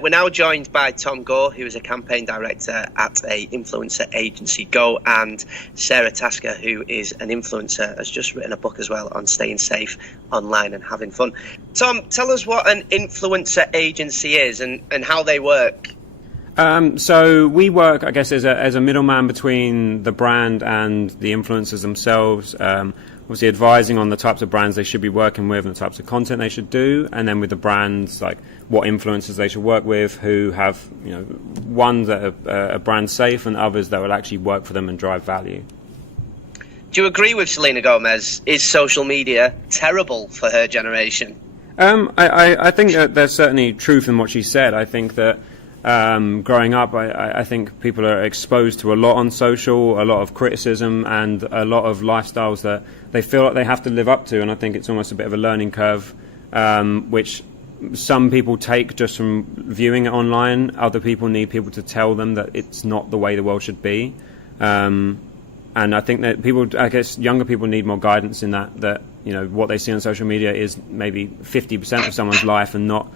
We're now joined by Tom Gore, who is a campaign director at a influencer agency, Go, and Sarah Tasker, who is an influencer, has just written a book as well on staying safe online and having fun. Tom, tell us what an influencer agency is and how they work. So we work, I guess, as a middleman between the brand and the influencers themselves. Obviously advising on the types of brands they should be working with and the types of content they should do, and then with the brands, like what influencers they should work with, who have, ones that are brand safe and others that will actually work for them and drive value. Do you agree with Selena Gomez? Is social media terrible for her generation? I think that there's certainly truth in what she said. I think that growing up, I think people are exposed to a lot on social, a lot of criticism and a lot of lifestyles that they feel like they have to live up to, and I think it's almost a bit of a learning curve, which some people take just from viewing it online. Other people need people to tell them that it's not the way the world should be, and I think that younger people need more guidance in that what they see on social media is maybe 50% of someone's life and not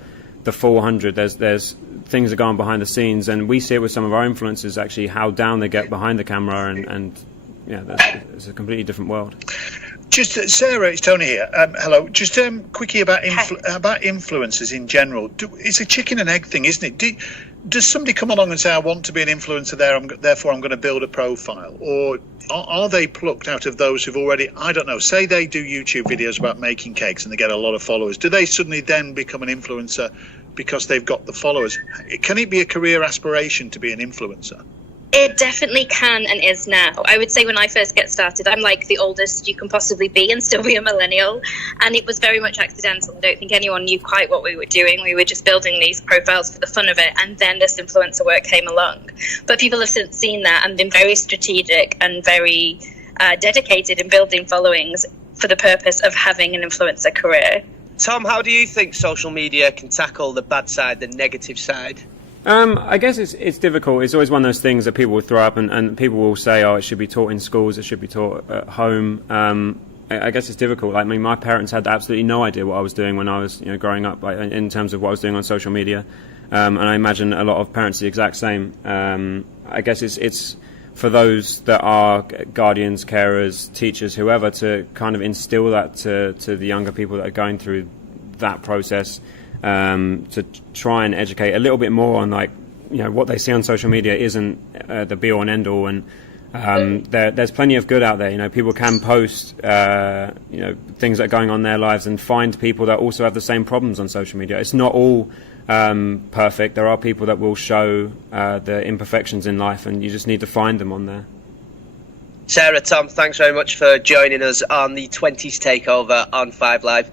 the full 100. There's things that go on behind the scenes, and we see it with some of our influencers, actually, how down they get behind the camera, and it's a completely different world. Just Sarah, it's Tony here. Hello. Just quickly about influencers in general. It's a chicken and egg thing, isn't it? Does somebody come along and say, I want to be an influencer therefore I'm going to build a profile? Or are they plucked out of those who've already, I don't know, say they do YouTube videos about making cakes and they get a lot of followers. Do they suddenly then become an influencer because they've got the followers? Can it be a career aspiration to be an influencer? It definitely can and is now. I would say when I first get started, I'm like the oldest you can possibly be and still be a millennial. And it was very much accidental. I don't think anyone knew quite what we were doing. We were just building these profiles for the fun of it. And then this influencer work came along. But people have since seen that and been very strategic and very dedicated in building followings for the purpose of having an influencer career. Tom, how do you think social media can tackle the bad side, the negative side? I guess it's difficult. It's always one of those things that people will throw up and people will say, it should be taught in schools, it should be taught at home. I guess it's difficult. I mean, my parents had absolutely no idea what I was doing when I was growing up, in terms of what I was doing on social media. And I imagine a lot of parents are the exact same. I guess it's for those that are guardians, carers, teachers, whoever, to kind of instill that to the younger people that are going through that process. To try and educate a little bit more on what they see on social media isn't the be all and end all, and there's plenty of good out there. People can post things that are going on in their lives and find people that also have the same problems on social media. It's not all perfect. There are people that will show the imperfections in life, and you just need to find them on there. Sarah, Tom, thanks very much for joining us on the 20s Takeover on 5 Live.